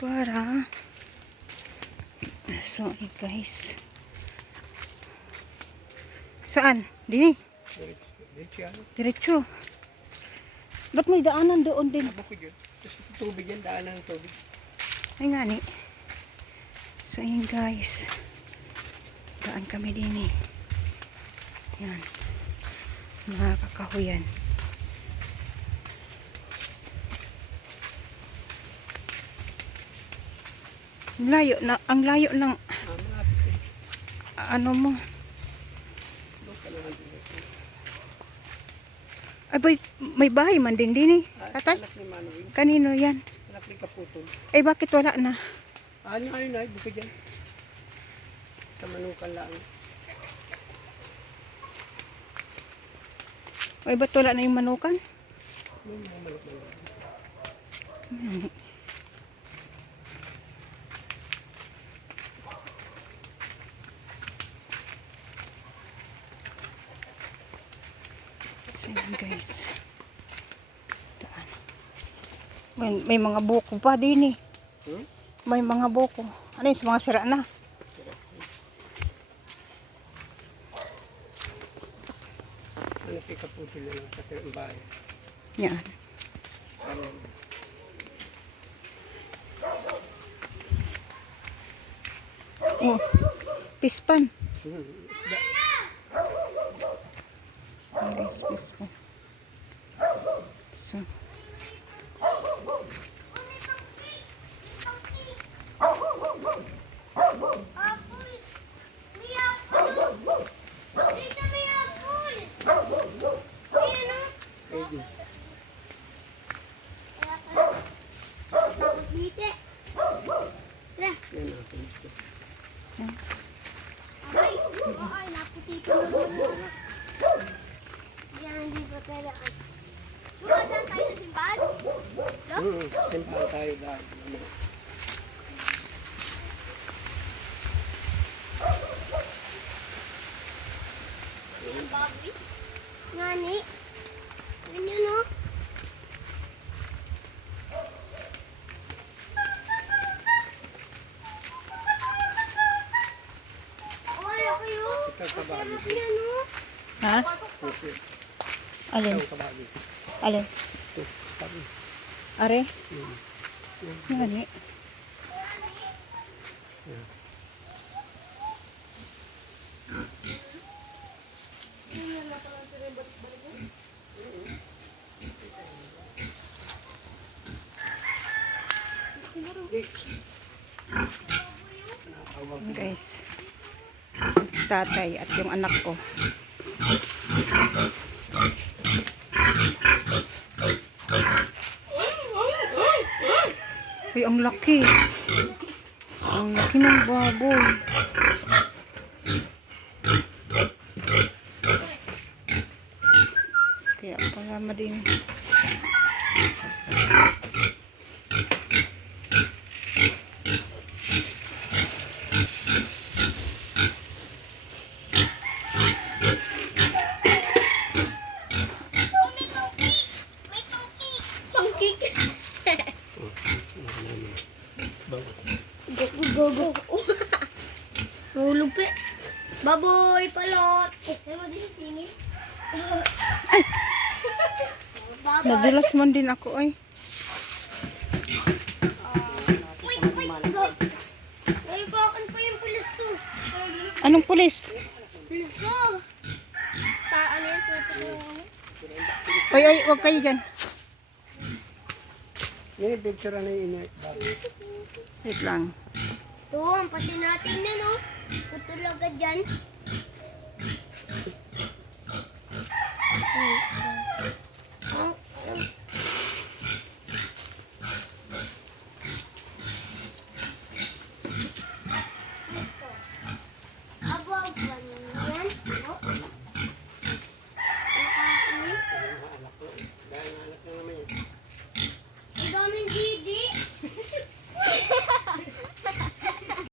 para so guys, saan? Dini? Diretso. Ba't may daanan doon din? Bukod yun. Tapos tubig yan, daanan ng tubig. Ay nga ni. So yun guys, daan kami din eh. Yan, mga kakahuyan. Layo na, ang layo ng ano mo. Ay, may bahay man din din eh. Tatay? Kanino yan? Anak ni Kaputol. Eh, bakit wala na? Ano na, bukod yan. Sa Manukan lang. Ay, ba't wala na yung manukan? Yung mga manok. So yun guys, daan. May mga buko pa din eh. May mga buko. Ano yun, sa mga sira na? Anak ni Kaputol lang sa bahay. Yan. Oh, pispan. Guys, pispan. So. Simpan tayo dahil. Ngani? Ganyan no? Wala kayo? Masarap yan no? Ha? Alin? Alin? Are? Ngani? Guys, tatay at yung anak ko. Uy, ang laki. Ang laki ng baboy. Kaya pala mading. Go. Tulog pe. Baboy, palot. Ay, mo din sini. Ay! Nadulas man din ako ay. Go. Ay, kakan pa yung pulis to. Anong pulis? Pulis to. Ano yung tutok? Ay, wag kayo dyan. Yan yung picture na yung inert. Wait lang. Ito, ang pati natin na no. Putol agad dyan. Abo, yan.